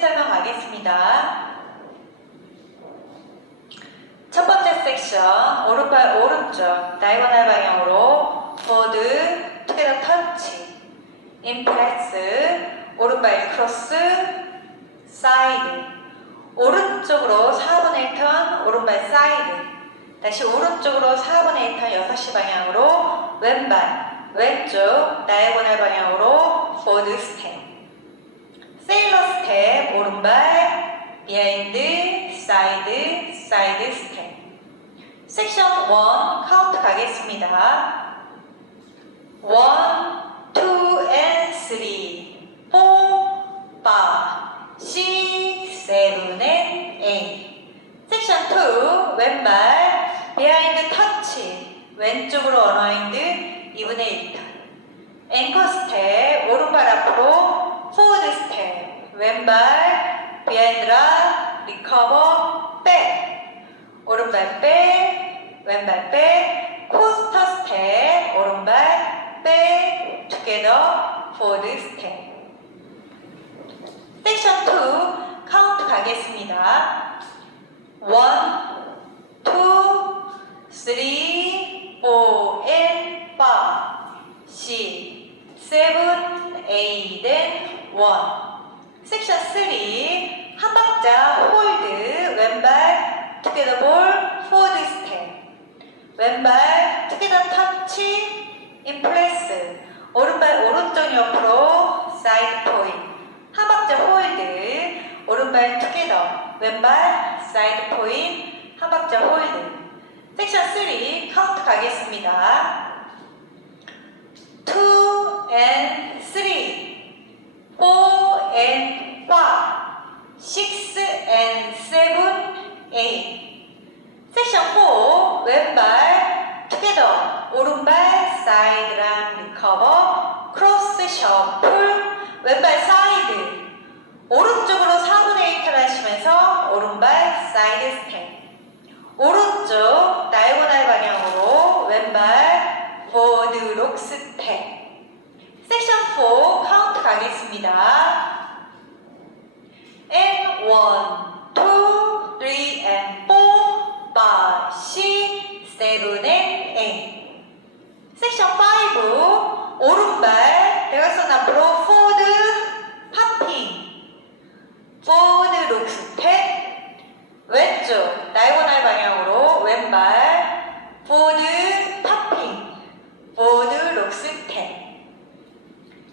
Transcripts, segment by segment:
설명하겠습니다. 첫 번째 섹션 오른발 오른쪽 다이고널 방향으로 포드 투게더 터치 임프레스 오른발 크로스 사이드 오른쪽으로 4분의 1턴 오른발 사이드 다시 오른쪽으로 4분의 1턴 6시 방향으로 왼발 왼쪽 다이고널 방향으로 포드 스텝 세일러 스텝 오른발 비하인드 사이드 사이드 스텝. 섹션 1 카운트 가겠습니다. 1, 2 and 3 4, 5, 6, 7 and 8 섹션 2 왼발 비하인드 터치. 왼쪽으로 어너인드 2분의 1턴 앵커 스텝 오른발 앞으로 포워드 스텝. 왼발 비하인드라 리커버 백. 오른발 백 왼발 백 코스터 스텝 오른발 백 투게더 포워드 스텝. 섹션 2 카운트 가겠습니다. 1 2 3 4 and 5 6 7 8 and 1 섹션 3한박 자 홀드 왼발 투게더 볼 포워드 스텝 왼발 투게더 터치 인 플레스 오른발 오른쪽 옆으로 사이드 포인트 한 박자 홀드 오른발 투게더 왼발 사이드 포인트 한 박자 홀드 섹션 3 카운트 가겠습니다. 2 and 3 4 and 5 6 and 7 8 섹션 4 왼발 투게더 오른발 사이드랑 리커버 크로스 셔플 왼발 사이드 오른쪽으로 4분의 1턴 하시면서 오른발 사이드 스텝 오른쪽 다이고날 방향으로 왼발 포드 록 스텝 섹션 4 카운트 가겠습니다 1, 2, 3 and 4 5, 6, 7 and 8 섹션 5 오른발 대각선 앞으로 포드 팝핑 포드 록 스텝 왼쪽 다이고날 방향으로 왼발 포드 팝핑 포드 록 스텝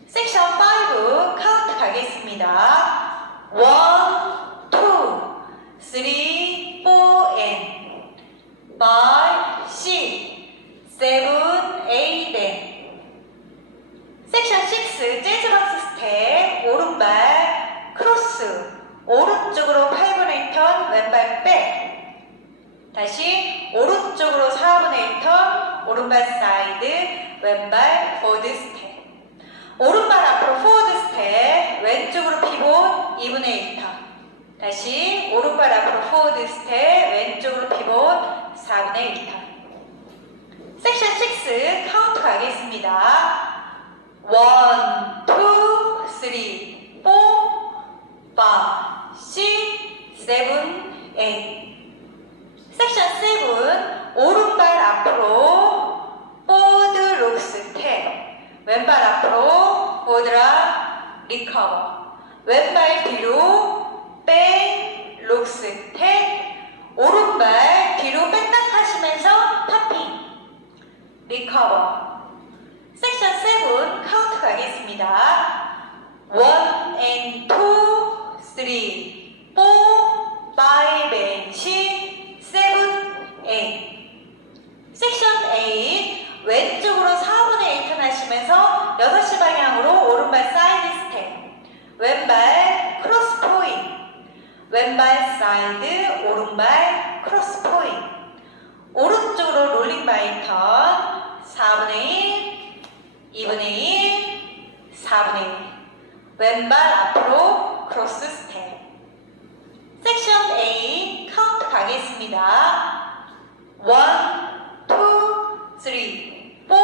섹션 5 카운트 가겠습니다 1, 2, 3, 4 and 5, 6, 7, 8 and 섹션 6 재즈박스 스텝 오른발 크로스 오른쪽으로 8분의 1턴 왼발 백. 다시 오른쪽으로 4분의 1턴 오른발 사이드 왼발 포드 스텝. 오른발 앞으로 포워드 스텝 왼쪽으로 피봇 2분의 1턴. 다시 오른발 앞으로 포워드 스텝 왼쪽으로 피봇 4분의 1턴. 섹션 6 카운트 가겠습니다. 1, 2, 3, 4, 5, 6, 7, 8 섹션 7 오른발 앞으로 포드 록 스텝 왼발 앞으로 포드라 리커버. 왼발 뒤로 백 록 스텝 오른발 뒤로 백딱 하시면서 탑핑. 리커버 섹션 7 카운트 가겠습니다 1 and 2 3 4 5 and 6 7 8 섹션 8 왼쪽으로 4분의 1턴 하시면서 6시 방향으로 오른발 사이드 스텝 왼발 크로스 포인트 사이드 오른발 크로스 포인트 오른쪽으로 롤링 바이 턴 4분의 1 2분의 1 4분의 1 왼발 앞으로 크로스 스텝. 섹션 A 카운트 가겠습니다. 1, 2, 3, 4, 5,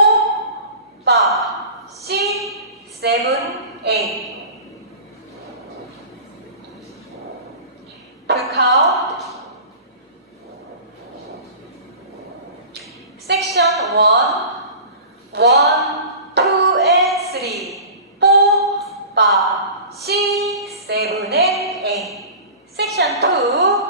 6, 7, 8 two and three, four, five, six, seven and eight. Section two,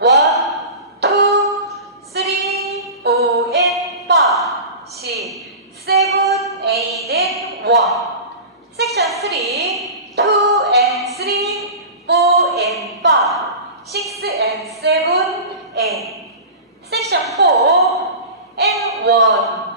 one, two, three, four and five, six, seven, eight and one. Section three, two and three, four and five, six and seven, eight. Section 4 and 1, one.